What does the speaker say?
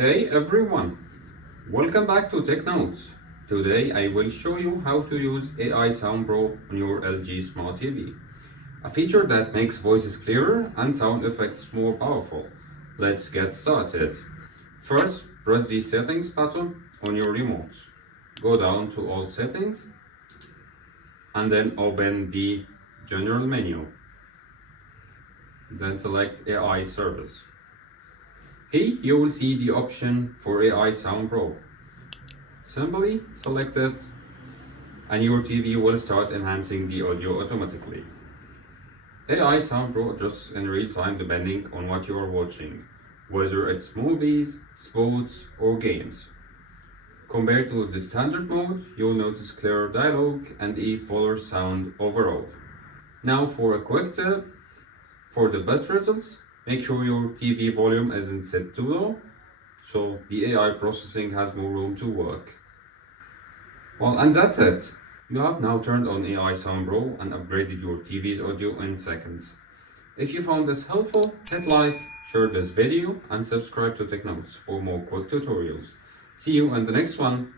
Hey everyone, welcome back to Tech Notes. Today I will show you how to use AI Sound Pro on your LG Smart TV, a feature that makes voices clearer and sound effects more powerful. Let's get started. First, press the settings button on your remote. Go down to all settings and then open the general menu. Then select AI service. Here you will see the option for AI Sound Pro. Simply select it and your TV will start enhancing the audio automatically. AI Sound Pro adjusts in real time depending on what you are watching, whether it's movies, sports, or games. Compared to the standard mode, you'll notice clearer dialogue and a fuller sound overall. Now for a quick tip, for the best results, make sure your TV volume isn't set too low, so the AI processing has more room to work. Well, and that's it. You have now turned on AI Sound Pro and upgraded your TV's audio in seconds. If you found this helpful, hit like, share this video, and subscribe to TechNotes for more quick tutorials. See you in the next one.